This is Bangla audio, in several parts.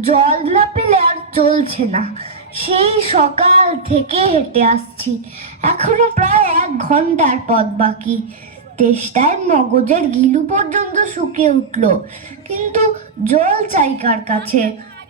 জল না পেলে আর চলছে না। সেই সকাল থেকে হেঁটে আসছি। এখনও প্রায় এক ঘণ্টার পথ বাকি। তেষ্টায় মগজের গিলু পর্যন্ত শুকিয়ে উঠল। কিন্তু জল চাই কার কাছে?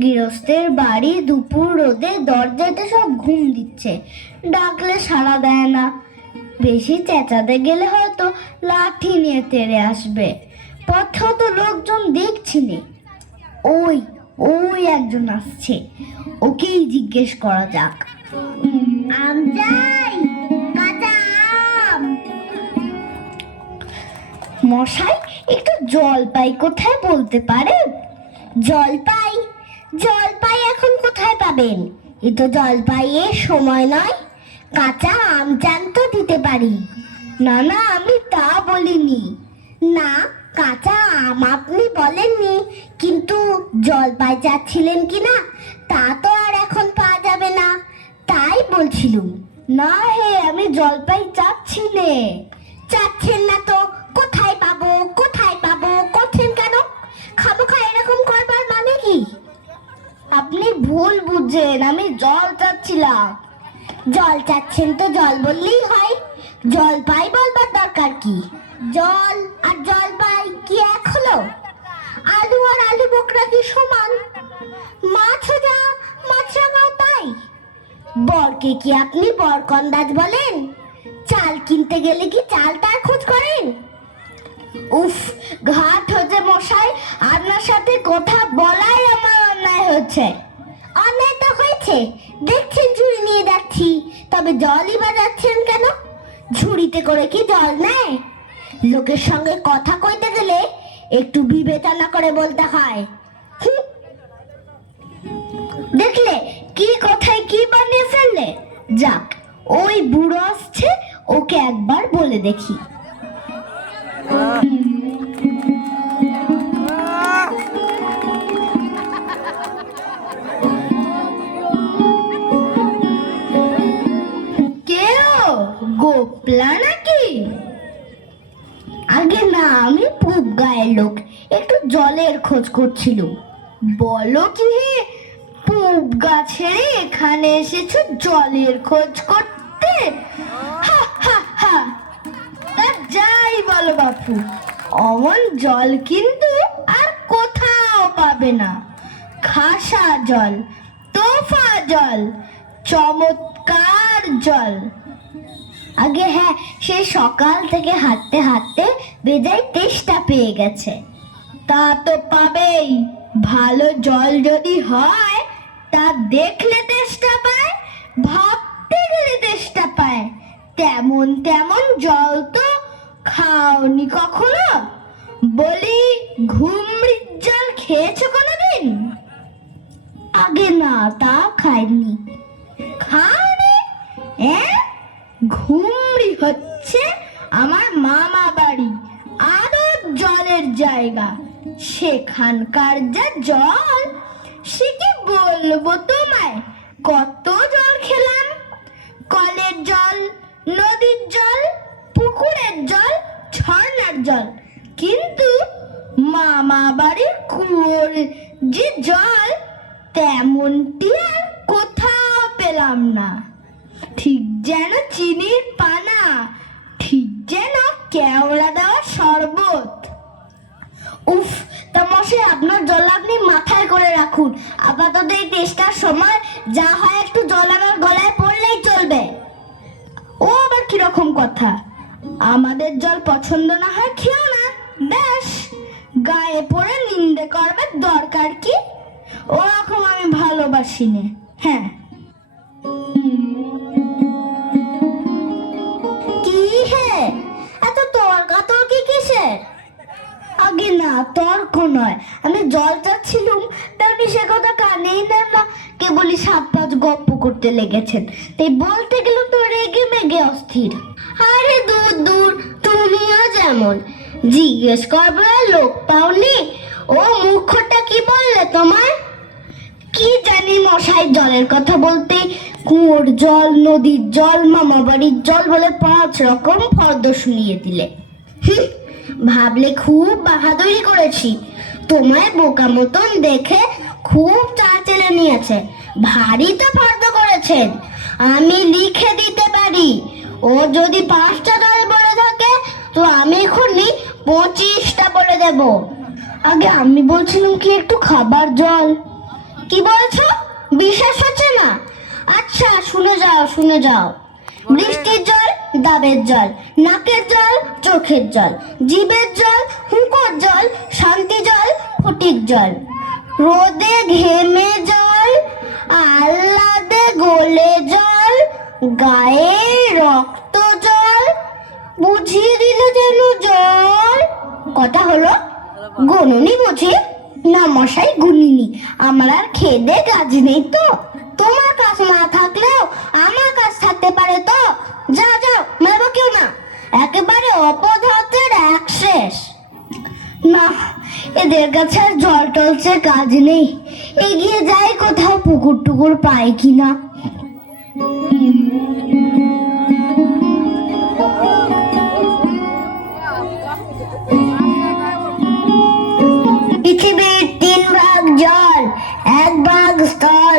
গৃহস্থের বাড়ি দুপুর রোদে দরজাতে সব ঘুম দিচ্ছে। ডাকলে সাড়া দেয় না। বেশি চেঁচাতে গেলে হয়তো লাঠি নিয়ে তেড়ে আসবে। পথেও তো লোকজন দেখছি ওই ওই একজন আসছে। ওকেই জিজ্ঞেস করা যাক। আম চাই কাঁচা আম। মশাই একটু জলপাই কোথায় বলতে পারেন? জলপাই? জলপাই এখন কোথায় পাবেন? এ তো জলপাইয়ের সময় নয়। কাঁচা আম চান তো দিতে পারি। না না আমি তা বলিনি। না কাঁচা আম আপনি বলেননি। জলপাই চাচ্ছিলেন কি না তা তো আর এখন পাওয়া যাবে না। তাই বলছিলুম, না হে, আমি জলপাই চাচ্ছি নে। চাচ্ছেন না তো, কোথায় পাবো কোথায় পাবো, করছেন কেন? খাব খা এরকম করবার মানে কি? আপনি ভুল বুঝছেন, আমি জল চাচ্ছিলাম। জল চাচ্ছেন তো জল বললেই হয়। জল পাই বলবার দরকার কি? জল আর জল পাই কি এক হলো? আর আলু বোকরা কি সমান। মাছও যা মাছরাঙাও তাই। বরকে কি আপনি বরকন্দাজ বলেন? চাল কিনতে গেলে কি চালটার খোঁজ করেন? উফ, ঘাট হচ্ছে মশাই, আপনার সাথে কথা বলাই আমার অন্যায় হচ্ছে। অন্যায় তো হয়েছে, দেখছেন ঝুড়ি নিয়ে যাচ্ছি, তবে জলই বাজাচ্ছেন কেন? ঝুড়িতে করে কি জল নেয়? লোকের সঙ্গে কথা কইতে গেলে একটু বিবেচনা করে বলতে হয়। দেখলে, কি কথায় কি বানিয়ে ফেললে? যাক, ওই বুড়ো আসছে, ওকে একবার বলে দেখি। খোঁজ করছিলাম বলো কি হে, পুব গাছের এখানে এসেছ জলের খোঁজ করতে? যাই বলো বাপু, অমন জল কিন্তু আর কোথাও পাবে না। খাসা জল, তোফা জল, চমৎকার জল। আগে হ্যাঁ সে সকাল থেকে হাঁটতে হাঁটতে বেজায় তেষ্টা পেয়ে গেছে। তা তো পাবেই। ভালো জল যদি হয়, তা দেখলে তেষ্টা পায়, ভাবতে গেলে তেষ্টা পায়। তেমন তেমন জল তো খাওনি কখনো? বলি ঘুমড়ির জল খেয়েছো কোনোদিন? আগে না, তা খাইনি। খাওনি? ঘুমড়ি হচ্ছে আমার মামা বাড়ি আরও জলের জায়গা। সেখানকার যা জল, সে কি বলব তোমায়? কত জল খেলাম? কলের জল, নদীর জল, পুকুরের জল, ঝর্ণার জল। কিন্তু মামা বাড়ির কুয়োর যে জল, তেমনটি আর কোথাও পেলাম না। ঠিক যেন চিনির পানা, ঠিক যেন কেওড়া দেওয়া শরবত। উফ, তা মশাই আপনার জল আপনি মাথায় করে রাখুন। আপাতত এই টেস্টার সময় যা হয় একটু জল আমার গলায় পড়লেই চলবে। ও, আবার কীরকম কথা? আমাদের জল পছন্দ না হয় খেও না। ব্যাস, গায়ে পড়ে নিন্দে করবে দরকার কি? ওরকম আমি ভালোবাসি নে হ্যাঁ। আগে না তর্ক নয়। আমি জল চাচ্ছিলুম তা আপনি সে কথা কানেই নেন না। কেবলই সাত পাঁচ গপ্প করতে লেগেছেন। তাই বলতে গেলাম তো রেগে মেগে অস্থির। আরে দূর দূর তুমিও যেমন। জিজ্ঞেস করবার লোক পাওনি। ও মুখটা কি বললে তোমার? কি জানি মশাই জলের কথা বলতে কুয়োর জল নদীর জল মামা বাড়ির জল বলে পাঁচ রকম ফর্দ শুনিয়ে দিলে। হুঁ, ভাবলে খুব বাহাদুরি করেছি। তোমায় বোকা মতন দেখে খুব চাল চেলে নিয়েছে ভারী তো ফর্দ করেছেন আমি লিখে দিতে পারি। ও যদি পাঁচটা দল বলে থাকে, তো আমি এখনই পঁচিশটা বলে দেব। আগে আমি বলছিলাম কি একটু খাবার জল? কি বলছো? বিশ্বাস হচ্ছে না? আচ্ছা শুনে যাও শুনে যাও। বৃষ্টির জল, ডাবের জল, নাকের জল, চোখের জল, জীবের জল, হুঁকোর জল, শান্তি জল, ফটিক জল। রোদে ঘেমে জল, আহ্লাদে গলে জল, গায়ে রক্ত জল, বুঝিয়ে দিল যেন জল। কথা হলো? গুনুনি বুঝি? না মশাই গুনিনি আমার আর খেদে কাজ নেই তো। তোমার কাজ না থাকলেও আমার কাজ থাকতে পারে তো যা যাও মেরবো কেউ না একেবারে অপদার্থের এক শেষ। না, এদের কাছে আর জল টলছে কাজ নেই। এগিয়ে যাই কোথাও পুকুর টুকুর পাই কিনা। পৃথিবীর তিন ভাগ জল, এক ভাগ স্থল।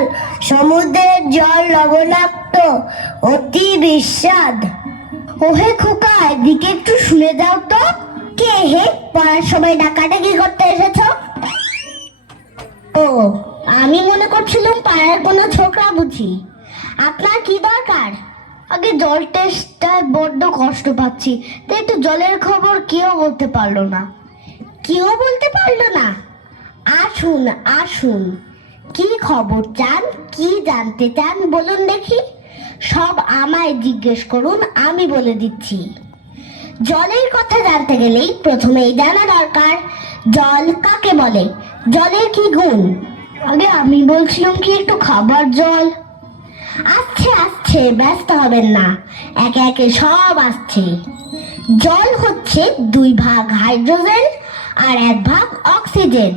সমুদ্রের জল লবণাক্ত, অতি বিস্বাদ। ওহে খোকা, এদিকে একটু শুনে যাও তো। কে হে? পড়ার সময় ডাকাডাকি করতে এসেছ? ও, আমি মনে করছিলাম পাড়ার কোনো ছোকরা বুঝি। আপনার কি দরকার? আগে জল টেস্টটা বড্ড কষ্ট পাচ্ছি তো একটু জলের খবর কেউ বলতে পারল না। কেউ বলতে পারল না? আসুন আসুন। কি খবর চান? কি জানতে চান? বলুন দেখি। সব আমায় জিজ্ঞেস করুন, আমি বলে দিচ্ছি। জলের কথা জানতে গেলেই প্রথমেই জানা দরকার, জল কাকে বলে? জলের কি গুণ? আগে আমি বলছিলাম কি একটু খাবার জল। আসছে আসছে ব্যস্ত হবেন না, একে একে সব আসছে। জল হচ্ছে দুই ভাগ হাইড্রোজেন আর এক ভাগ অক্সিজেন।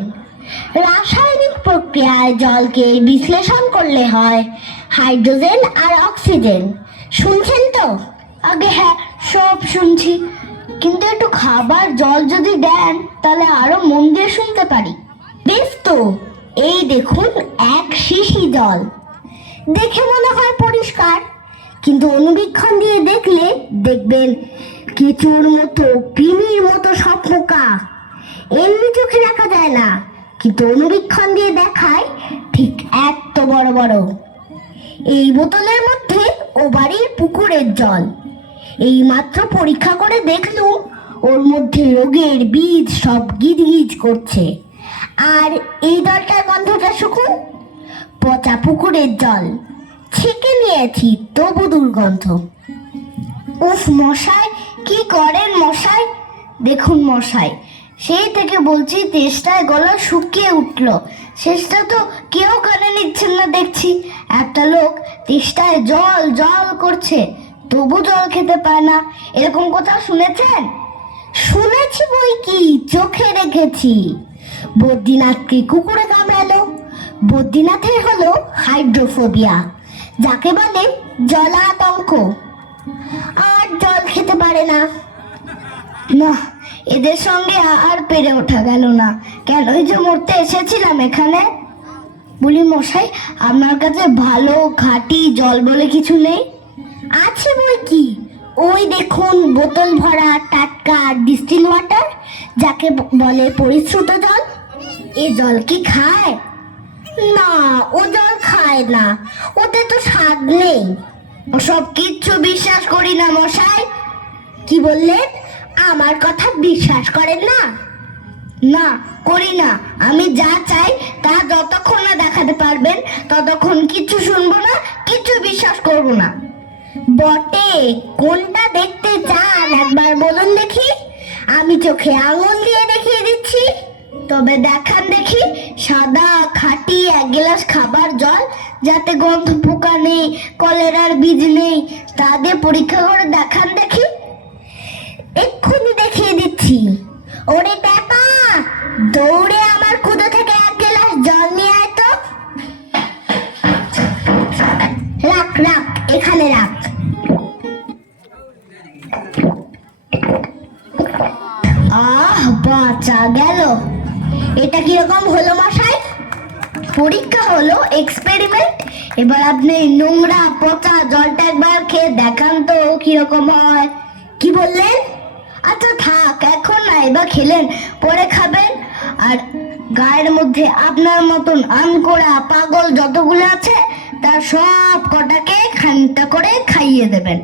রাসায়নিক প্রক্রিয়ায় জলকে বিশ্লেষণ করলে হয় হাইড্রোজেন আর অক্সিজেন। শুনছেন তো? আগে হ্যাঁ সব শুনছি। কিন্তু একটু খাবার, জল যদি দেন, তাহলে আরও মন দিয়ে শুনতে পারি। বেশ তো। এই দেখুন, এক শিশি জল। দেখে মনে হয় পরিষ্কার। কিন্তু অনুবীক্ষণ দিয়ে দেখলে দেখবেন কিছুর মতো কৃমির মতো সব পোকা। এমনি চোখে দেখা যায় না। কিন্তু অনুবীক্ষণ দিয়ে দেখায় ঠিক এত বড় বড়। এই বোতলের মধ্যে ও বাড়ির পুকুরের জল। এই মাত্র পরীক্ষা করে দেখলুম ওর মধ্যে রোগের বীজ সব গিজ গিজ করছে। আর এই জলটার গন্ধটা শুকুন, পচা পুকুরের জল ছেঁকে নিয়েছি তবু দুর্গন্ধ। উফ মশাই, কি করেন মশাই? দেখুন মশাই সেই থেকে বলছি তেষ্টায় গলা শুকিয়ে উঠল। শেষটা তো কেউ কানে নিচ্ছেন না দেখছি। একটা লোক তেষ্টায় জল জল করছে, তবু জল খেতে পায় না। এরকম কথা শুনেছেন? শুনেছি বই কি? চোখে রেখেছি। বদ্রীনাথকে কুকুরে কামড়ালো। বদ্রীনাথের হলো হাইড্রোফোবিয়া, যাকে বলে জলাতঙ্ক। আর জল খেতে পারে না। না এদের সঙ্গে আর পেরে ওঠা গেল না। কেনই যে মরতে এসেছিলাম এখানে। বলি, মশাই, আপনার কাছে ভালো খাঁটি জল বলে কিছু নেই? আছে বই কি? ওই দেখুন, বোতল ভরা টাটকা ডিস্টিল ওয়াটার, যাকে বলে পরিশ্রুত জল। এ জল কি খায়? না, ও জল খায় না। ওতে তো স্বাদ নেই। ওসব কিচ্ছু বিশ্বাস করি না, মশাই। কি বললেন? আমার কথা বিশ্বাস করেন না? না, করি না। আমি যা চাই, তা যতক্ষণ না দেখাতে পারবেন, ততক্ষণ কিছু শুনব না, কিছু বিশ্বাস করব না। বটে, কোনটা দেখতে চান একবার বলুন দেখি। আমি চোখে আঙুল দিয়ে দেখিয়ে দিচ্ছি। তবে দেখান দেখি, সাদা, খাঁটি, এক গ্লাস খাবার জল, যাতে গন্ধ পোকা নেই, কলেরার বীজ নেই। তা দিয়ে পরীক্ষা করে দেখান দেখি। এক্ষুনি দেখিয়ে দিচ্ছি। ওরে টাকা দৌড়ে আমার কুদো থেকে এক গ্লাস জল নিয়ে আয় তো। রাখ রাখ, এখানে রাখ। আহ, বাঁচা গেল। এটা কীরকম হলো মশাই? পরীক্ষা হলো এক্সপেরিমেন্ট এবার আপনি নোংরা পচা জলটা একবার খেয়ে দেখান তো কীরকম হয়। কি বললেন? আচ্ছা থাক, এখন না এবার খেলেন, পরে খাবেন। আর গায়ের মধ্যে আপনার মতন আনকোড়া পাগল যতগুলো আছে, তার সব কটাকে খানিকটা করে খাইয়ে দেবেন।